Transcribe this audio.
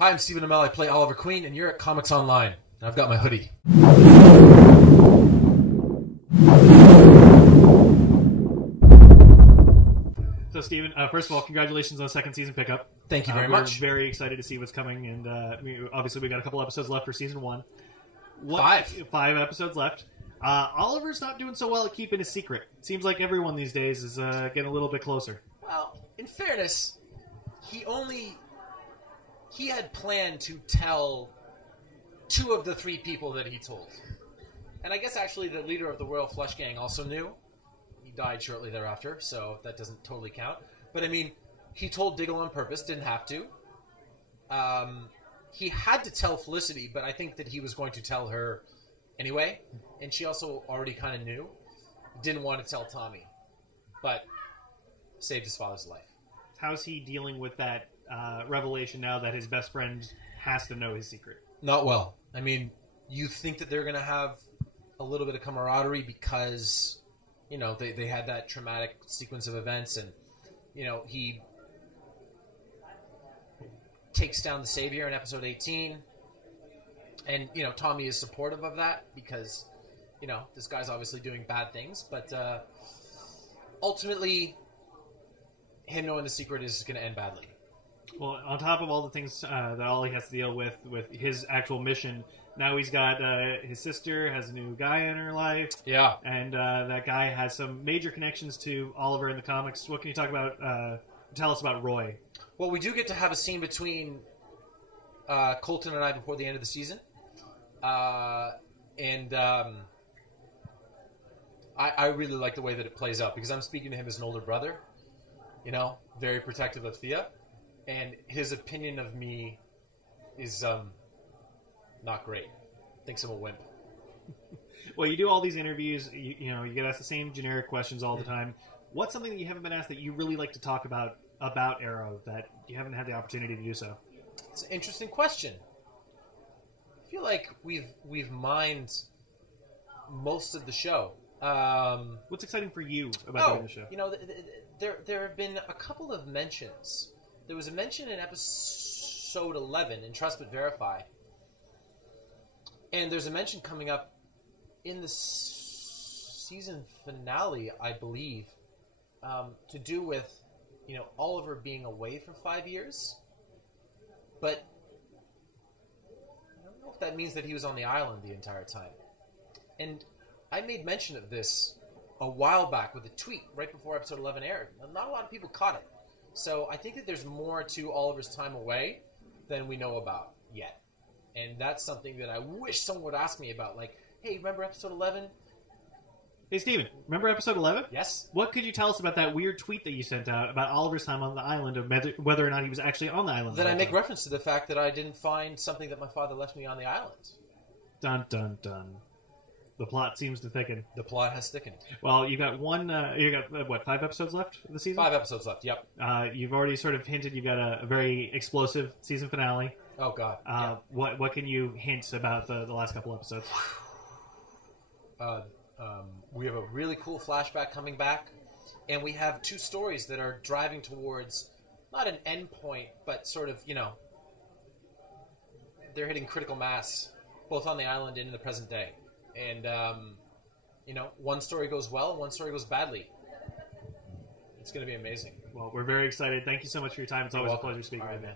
Hi, I'm Stephen Amell. I play Oliver Queen, and you're at Comics Online. And I've got my hoodie. So, Stephen, first of all, congratulations on the second season pickup. Thank you very much. We're very excited to see what's coming, and obviously we got a couple episodes left for season 1. Five episodes left. Oliver's not doing so well at keeping his secret. Seems like everyone these days is getting a little bit closer. Well, in fairness, he had planned to tell 2 of the 3 people that he told. And I guess actually the leader of the Royal Flush Gang also knew. He died shortly thereafter, so that doesn't totally count. But I mean, he told Diggle on purpose, didn't have to. He had to tell Felicity, but I think that he was going to tell her anyway. And she also already kind of knew. Didn't want to tell Tommy. But saved his father's life. How's he dealing with that revelation now that his best friend has to know his secret? Not well. I mean, you think that they're going to have a little bit of camaraderie because, you know, they had that traumatic sequence of events, and, you know, he takes down the Savior in episode 18, and, you know, Tommy is supportive of that because, you know, this guy's obviously doing bad things, but ultimately, him knowing the secret is going to end badly. Well, on top of all the things that Ollie has to deal with his actual mission, now he's got his sister has a new guy in her life. Yeah. And that guy has some major connections to Oliver in the comics. What can you talk about? Tell us about Roy. Well, we do get to have a scene between Colton and I before the end of the season. I really like the way that it plays out because I'm speaking to him as an older brother, you know, very protective of Thea. And his opinion of me is not great. Thinks I'm a wimp. Well, you do all these interviews. You know, you get asked the same generic questions all the time. What's something that you haven't been asked that you really like to talk about Arrow that you haven't had the opportunity to do so? It's an interesting question. I feel like we've mined most of the show. What's exciting for you about doing the show? You know, there have been a couple of mentions. There was a mention in episode 11 in Trust But Verify. And there's a mention coming up in the season finale, I believe, to do with, you know, Oliver being away for 5 years. But I don't know if that means that he was on the island the entire time. And I made mention of this a while back with a tweet right before episode 11 aired. Not a lot of people caught it. So I think that there's more to Oliver's time away than we know about yet. And that's something that I wish someone would ask me about. Like, hey, remember episode 11? Hey, Steven, remember episode 11? Yes. What could you tell us about that weird tweet that you sent out about Oliver's time on the island, of whether or not he was actually on the island? That I make reference to the fact that I didn't find something that my father left me on the island. Dun, dun, dun. The plot seems to thicken. The plot has thickened. Well, you got what, 5 episodes left of the season? 5 episodes left, yep. You've already sort of hinted you've got a very explosive season finale. Oh, God. Yeah. What can you hint about the last couple episodes? We have a really cool flashback coming back, and we have 2 stories that are driving towards not an end point, but sort of, you know, they're hitting critical mass, both on the island and in the present day. And, you know, one story goes well and one story goes badly. It's going to be amazing. Well, we're very excited. Thank you so much for your time. It's always a pleasure speaking with you.